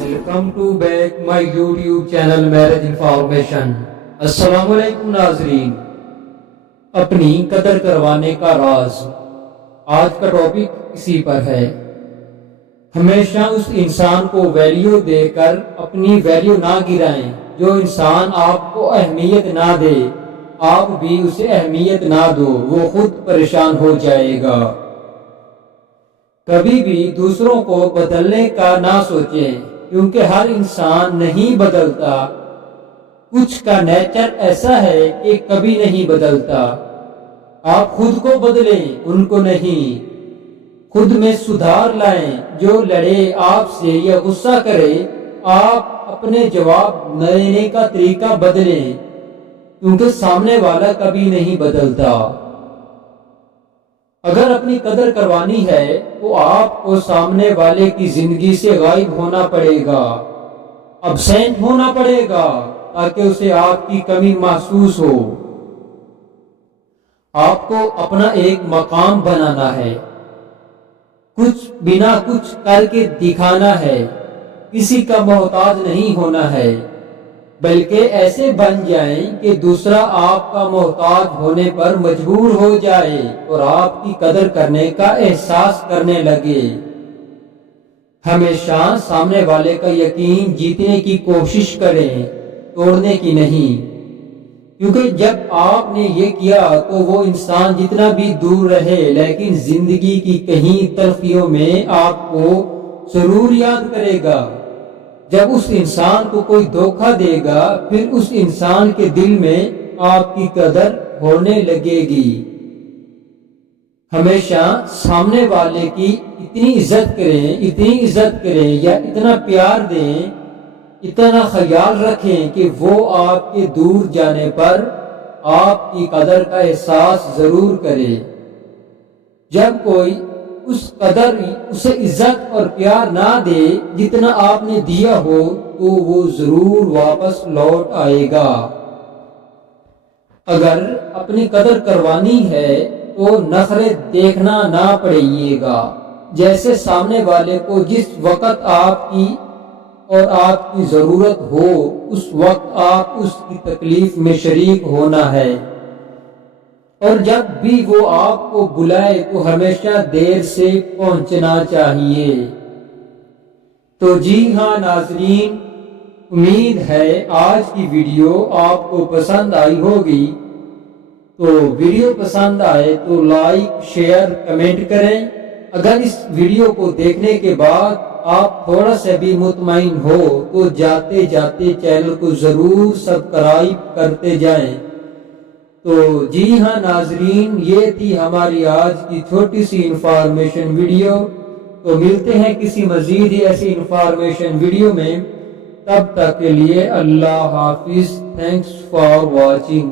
Welcome to back my YouTube channel marriage information. السلام علیکم ناظرین، اپنی قدر کروانے کا راز۔ آج کا ٹاپک اسی پر ہے۔ ہمیشہ اس انسان کو ویلیو دے کر اپنی ویلیو نہ گرائیں۔ جو انسان آپ کو اہمیت نہ دے، آپ بھی اسے اہمیت نہ دو، وہ خود پریشان ہو جائے گا۔ کبھی بھی دوسروں کو بدلنے کا نہ سوچیں، کیونکہ ہر انسان نہیں بدلتا۔ کچھ کا نیچر ایسا ہے کہ کبھی نہیں بدلتا۔ آپ خود کو بدلیں، ان کو نہیں۔ خود میں سدھار لائیں۔ جو لڑے آپ سے یا غصہ کرے، آپ اپنے جواب دینے کا طریقہ بدلیں، کیونکہ سامنے والا کبھی نہیں بدلتا۔ اگر اپنی قدر کروانی ہے تو آپ کو سامنے والے کی زندگی سے غائب ہونا پڑے گا، ابسینٹ ہونا پڑے گا، تاکہ اسے آپ کی کمی محسوس ہو۔ آپ کو اپنا ایک مقام بنانا ہے، کچھ بنا کچھ کر کے دکھانا ہے، کسی کا محتاج نہیں ہونا ہے، بلکہ ایسے بن جائیں کہ دوسرا آپ کا محتاج ہونے پر مجبور ہو جائے اور آپ کی قدر کرنے کا احساس کرنے لگے۔ ہمیشہ سامنے والے کا یقین جیتنے کی کوشش کریں، توڑنے کی نہیں، کیونکہ جب آپ نے یہ کیا تو وہ انسان جتنا بھی دور رہے لیکن زندگی کی کہیں تلخیوں میں آپ کو ضرور یاد کرے گا۔ جب اس انسان کو کوئی دھوکہ دے گا، پھر اس انسان کے دل میں آپ کی قدر ہونے لگے گی۔ ہمیشہ سامنے والے کی اتنی عزت کریں یا اتنا پیار دیں، اتنا خیال رکھیں کہ وہ آپ کے دور جانے پر آپ کی قدر کا احساس ضرور کرے۔ جب کوئی اسے عزت اور پیار نہ دے جتنا آپ نے دیا ہو، تو وہ ضرور واپس لوٹ آئے گا۔ اگر اپنی قدر کروانی ہے تو نخرے دیکھنا نہ پڑیے گا۔ جیسے سامنے والے کو جس وقت آپ کی اور آپ کی ضرورت ہو، اس وقت آپ اس کی تکلیف میں شریک ہونا ہے، اور جب بھی وہ آپ کو بلائے تو ہمیشہ دیر سے پہنچنا چاہیے۔ تو جی ہاں ناظرین، امید ہے آج کی ویڈیو آپ کو پسند آئی ہوگی۔ تو ویڈیو پسند آئے تو لائک، شیئر، کمنٹ کریں۔ اگر اس ویڈیو کو دیکھنے کے بعد آپ تھوڑا سا بھی مطمئن ہو تو جاتے جاتے چینل کو ضرور سبسکرائب کرتے جائیں۔ تو جی ہاں ناظرین، یہ تھی ہماری آج کی چھوٹی سی انفارمیشن ویڈیو۔ تو ملتے ہیں کسی مزید ایسی انفارمیشن ویڈیو میں، تب تک کے لیے اللہ حافظ۔ Thanks for watching.